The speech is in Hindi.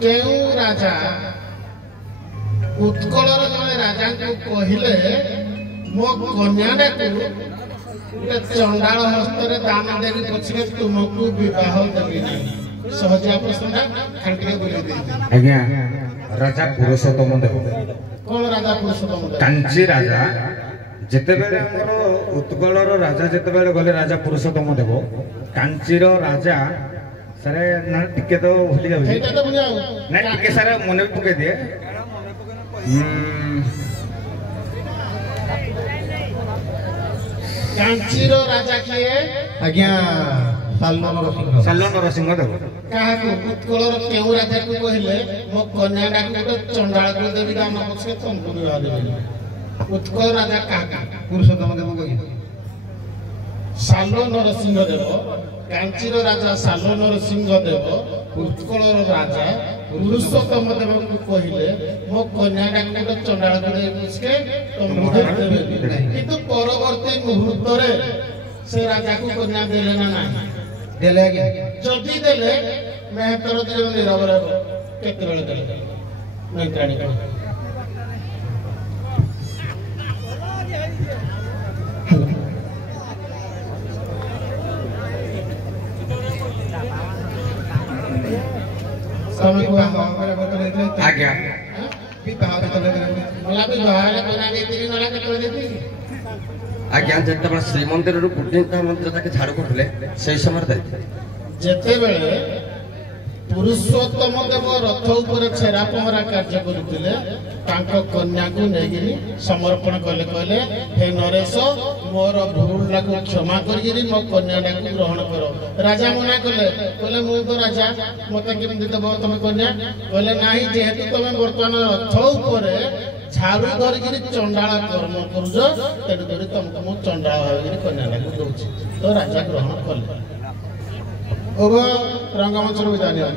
केउ राजा उत्कलर जने राजा को कहिले मो कन्याडा को चंडाल हस्तरे दान देवी पछे तुमको विवाह देबी नहीं सहजा प्रश्न खांटिए बोले दे आज्ञा राजा पुरुषोत्तम देव कोन राजा पुरुषोत्तम देव कांची राजा जेते बेले हमरो उत्कलर राजा जेते बेले गले राजा पुरुषोत्तम देव कांचीर राजा सारे ना टिके तो भूली जाउ एटा तो बुझाऊ ना टिके सारे मने पके दिए कांचीर राजा किए आज्ञा साल्लो नरसिंह देव कहा को उत्कलर केउ राजा को कहिले मो कन्याडा को चंडाल को देबी दान पछे तुमको विवाह देबी उत्कल राजा कहा पुरुषोत्तम देव कहि सालो नरसिंह देव कांचीर राजा सालो नरसिंह देव उत्कलर राजा पुरुषोत्तम देव को कहिले मो कन्याडा को चंडाल को देबी पछे तुमको देबी किंतु परवर्ती मुहूर्त रे से राजा को कन्या देले ना नाही देले आज्ञा जदि देले मैं तोर दिल नीरव रहबो केते बेले देले मैं प्राणी को समय को हमारे बतले आज्ञा विवाह बतले मला भी बाहर बना देती नला के देती आज्ञा जेतेबेले श्रीमंदिर कूटनीति मंत्री ताके झाड़ू करले से समय दायित्व जेते बेले पुरुषोत्तम देव रथ ऊपर छेरा पहरा कार्य करुले तांको कन्या को नेगिरी समर्पण कले कहले हे नरेश मोर भूल को क्षमा करिगिरी मो कन्या को ग्रहण करो राजा मना कले कहले मु तो राजा मते केमि देबो तमे कन्या कहले नाही जेहेतु तमे वर्तमान रथ ऊपर झाड़ू धरिगिरी चंडाल कर्म करूज तेडु धरि तुमको मु चंडाल भागिरी कन्या को दउछि तो राजा ग्रहण कले ओगो रंगमंच रो जानिया